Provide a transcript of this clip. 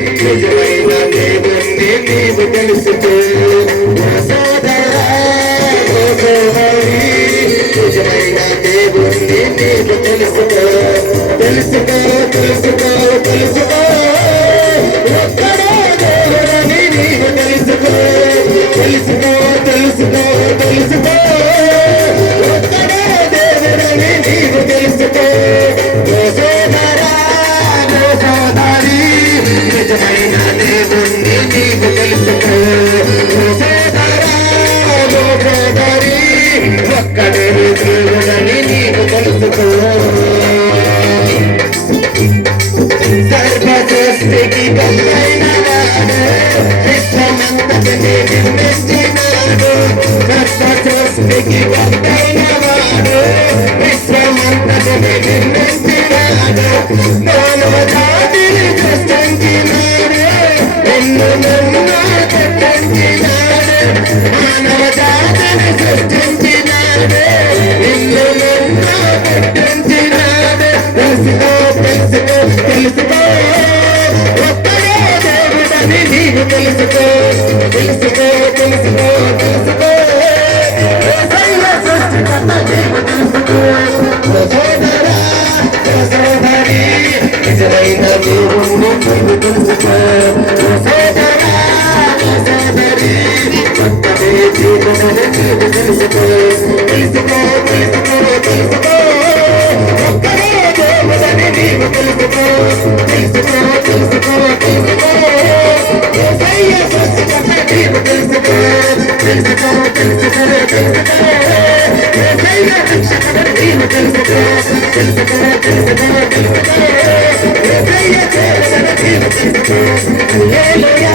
నిజమైన దేవుణ్ణి నీవు తెలుసుకో నా సోదరా ఓ సోదరి నిజమైన దేవుణ్ణి నీవు తెలుసుకో తెలుసుకో తెలుసుకో తెలుసుకో ఒక్కడే దేవుడని నీవు తెలుసుకో తెలుసుకో తెలుసుకో తెలుసుకో ఒక్కడే దేవుడని నీవు తెలుసుకో ఓ సోదరా ఓ సోదరి నిజమైన దేవుణ్ణి నీవు తెలుసుకో ఓ సోదరా ఓ సోదరి ఒక్కడే దేవుడని నీవు తెలుసుకో సర్వసృష్టికి గొప్పైన వాడు విశ్వమంతటిని నిర్మించినాడు సర్వసృష్టికి గొప్పైన వాడు విశ్వమంతటిని నిర్మించినాడు మానవ జాతిని సృష్టించినాడు ఎన్నెన్నో సృష్టించినాడు మానవ జాతిని సృష్టించినాడు ఎన్నెన్నో సృష్టించినాడు తెలుసుకో తెలుసుకో తెలుసుకో ఒక్కడే దేవుడని నీవు తెలుసుకో తెలుసుకో తెలుసుకో తెలుసుకో సృష్టికర్త నీవు తెలుసుకో సోదరా సోదరి నిజమైన దేవుణ్ణి నీవు తెలుసుకో సోదరా సోదరి ఒక్కడే దేవుడని నీవు తెలుసుకో తెలుసుకో తెలుసుకో తెలుసుకో ఒక్కడే దేవుడని నీవు తెలుసుకో తెలుసుకో తెలుసుకో తెలుసుకో ఏసయ్య సృష్టికర్త నీవు తెలుసుకో తెలుసుకో తెలుసుకో తెలుసుకో ఏసయ్య రక్షకుడని నీవు తెలుసుకో తెలుసుకో తెలుసుకో తెలుసుకో ఏసయ్య దేవుడని నీవు తెలుసుకో హల్లెలూయా